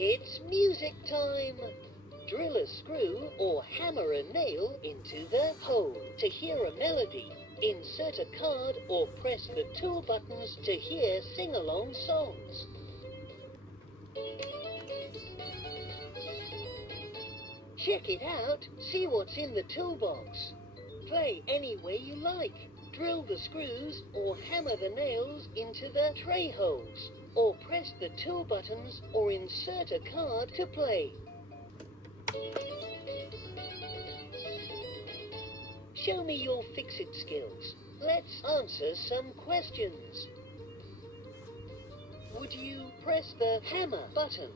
It's music time! Drill a screw or hammer a nail into the hole to hear a melody. Insert a card or press the tool buttons to hear sing-along songs. Check it out, see what's in the toolbox. Play any way you like. Drill the screws or hammer the nails into the tray holes, or press the tool buttons or insert a card to play. Show me your fix-it skills. Let's answer some questions. Would you press the hammer button?